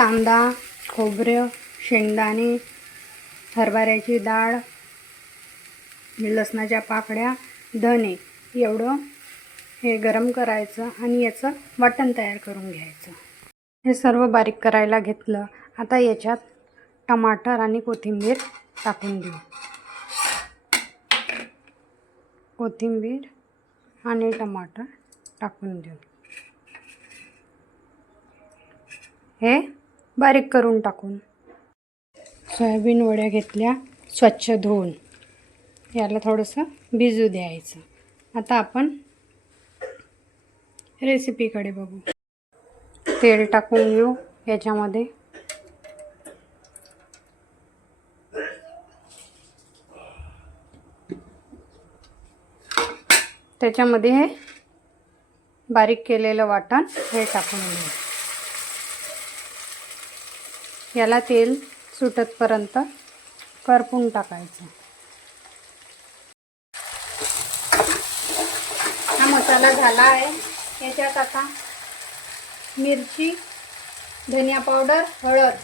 कांदा खोबरं शेंगदाणे हरभऱ्याची डाळ लसणाच्या पाकळ्या धने एवढं हे गरम करायचं आणि याचं वाटण तयार करून घ्यायचं. हे सर्व बारीक करायला घेतलं. आता याच्यात टमाटर आणि कोथिंबीर टाकून देऊ. कोथिंबीर आणि टमाटर टाकून देऊ. हे बारीक करून टाकून. सोयाबीन वड्या घेतल्या स्वच्छ धुवून. याला थोडंसं भिजू द्यायचं. आता आपण रेसिपीकडे बघू. तेल टाकून घेऊ याच्यामध्ये. त्याच्यामध्ये हे बारीक केलेलं वाटण हे टाकून घेऊ. याला तेल सुटतपर्यंत करपून टाकायचं. हा मसाला झाला आहे. याच्यात आता मिरची धनिया पावडर हळद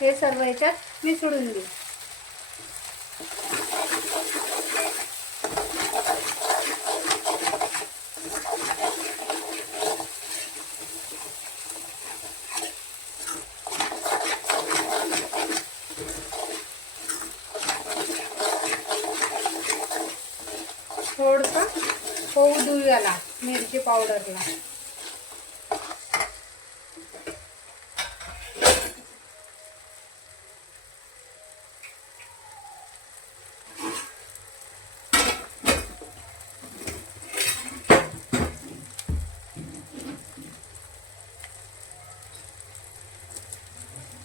हे सर्व याच्यात मिसळून देऊ थोडंसं होऊ देऊ याला मिरची पावडरला.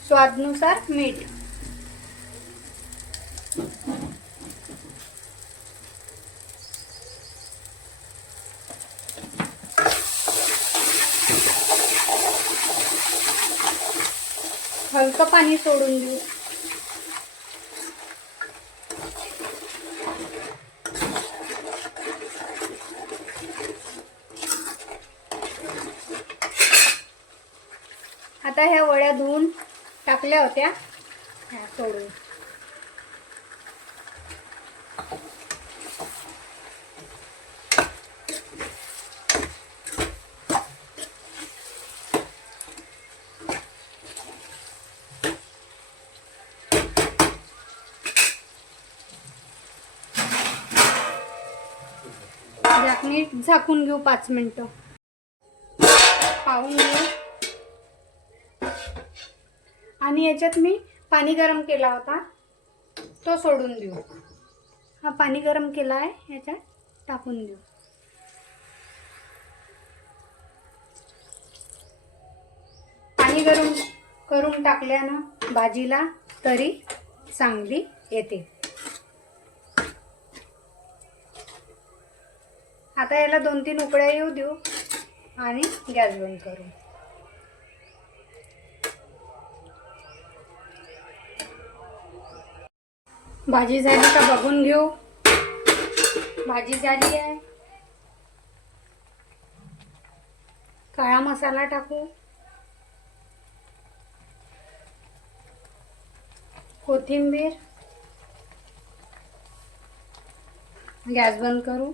स्वादनुसार मीठ. हलकं पाणी सोडून देऊ. आता ह्या वड्या धुवून टाकल्या होत्या. ह्या सोडून. झाकणी झाकून घेऊ पाच मिनटं. पाहून घेऊ. आणि याच्यात मी पाणी गरम केला होता तो सोडून देऊ. हा पाणी गरम केला आहे याच्यात टाकून देऊ. पाणी गरम करून टाकल्यानं भाजीला तरी चांगली येते. आता याला दोन तीन उकड्या येऊ देऊ आणि गॅस बंद करू. भाजी झाली का बघून घेऊ. भाजी झाली आहे. काळा मसाला टाकू. कोथिंबीर. गॅस बंद करू.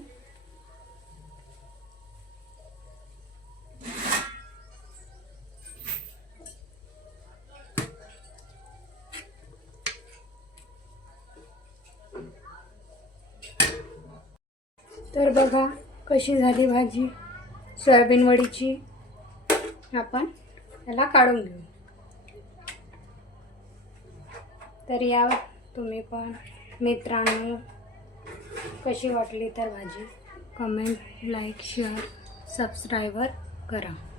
तर बघा कशी झाली भाजी. सोयाबीन वडीची. आपण त्याला काढून घेऊ. तर या तुम्ही पण. मित्रांनो कशी वाटली तर भाजी? कमेंट लाईक शेअर सबस्क्रायबर करा.